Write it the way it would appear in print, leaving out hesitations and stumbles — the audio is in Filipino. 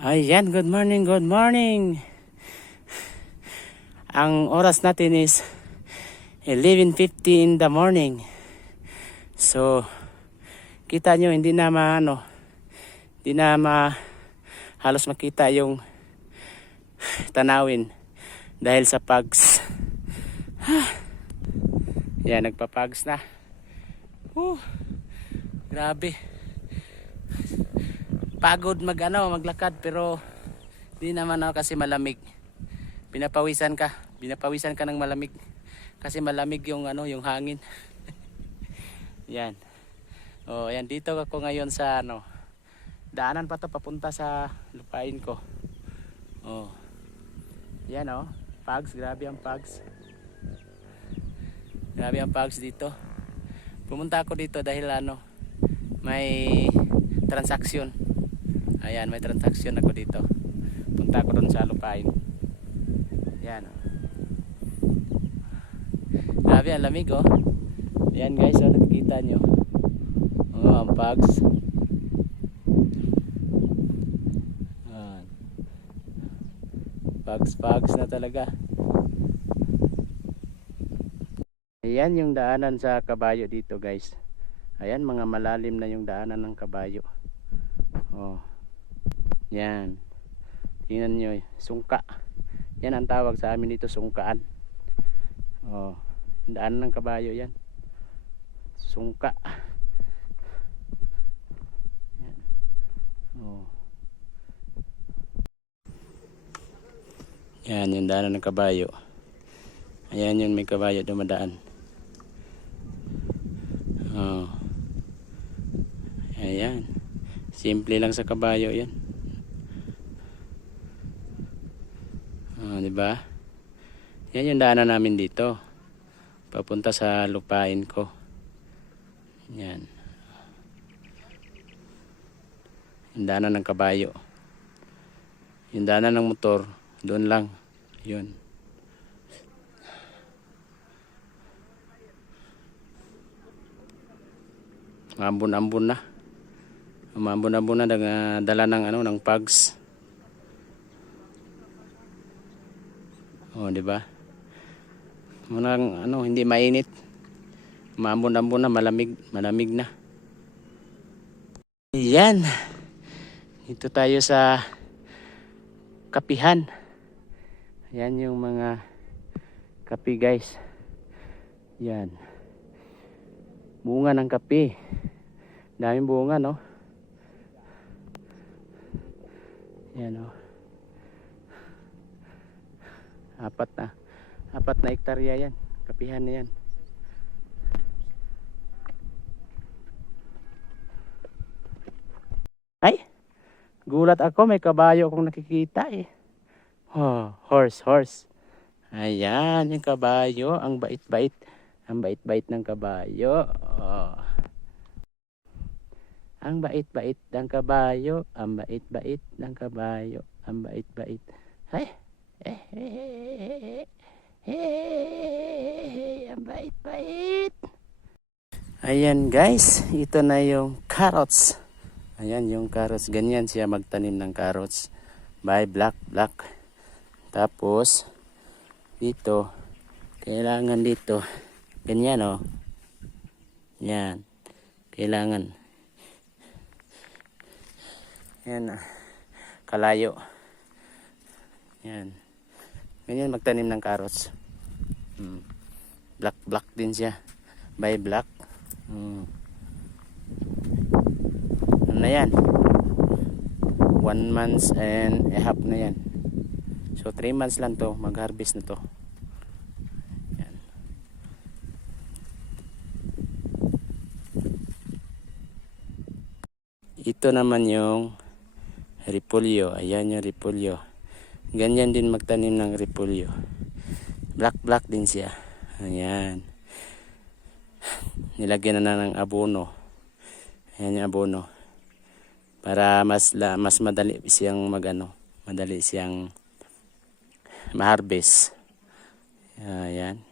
Ayan, good morning, good morning. Ang oras natin is 11:50 in the morning. So, kita nyo, hindi na halos makita yung tanawin dahil sa pags. Yan, nagpapags na. Grabe. Pagod maglakad pero di naman ako kasi malamig. Binapawisan ka ng malamig kasi malamig yung hangin. Yan. Oh, ayan dito ako ngayon sa daanan pa to papunta sa lupain ko. Oh. Yan pags, grabe ang pags. Grabe ang pags dito. Pumunta ako dito dahil may transaksyon. Ayan, may transaksyon ako dito. Punta ako doon sa lupain. Yan. Grabe ang lamig Ayan guys, nakikita nyo. Ang pags. Pags na talaga. Ayan yung daanan sa kabayo dito guys. Ayan, mga malalim na yung daanan ng kabayo. Yan. Tingnan nyo, sungka. Yan ang tawag sa amin dito, sungkaan. Yung daanan ng kabayo yan. Sungka. Yan. Yan yung daanan ng kabayo. Ayan yung may kabayo dumadaan. Ayan. Simple lang sa kabayo yan. Diba? Yan yung daanan namin dito. Papunta sa lupain ko. Yan. Yung daanan ng kabayo. Yung daanan ng motor, doon lang. Yun. Ambon-ambon na. Umambon-ambon na dala ng pags. Di ba? Munang hindi mainit. Umambon-ambon na, malamig na. Ayan. Dito tayo sa kapihan. Ayan yung mga kapi guys. Yan. Bunga ng kapi. Daming bunga Yan apat na hektarya yan, kapihan na yan. Ay, gulat ako, may kabayo akong nakikita horse. Ayan yung kabayo, ang bait-bait ng kabayo. Ang bait-bait ng kabayo, ang bait-bait ng kabayo, ang bait-bait. Ang bait-bait. Ayan guys, ito na yung carrots. Ayan yung carrots, ganyan siya magtanim ng carrots. By black. Tapos dito, kailangan dito, ganyan Yan, kailangan. Yan kalayo. Yan. Ganyan magtanim ng carrots. Black din siya. By black. Ano na yan? 1 month and a half na yan. So 3 months lang to, mag-harvest na to. Yan. Ito naman yung repolyo. Ayan yung repolyo. Ganyan din magtanim ng repolyo. Black din siya. Ayan. Nilagyan na ng abono. Ayan yung abono. Para mas madali siyang madali siyang ma-harvest. Ayan.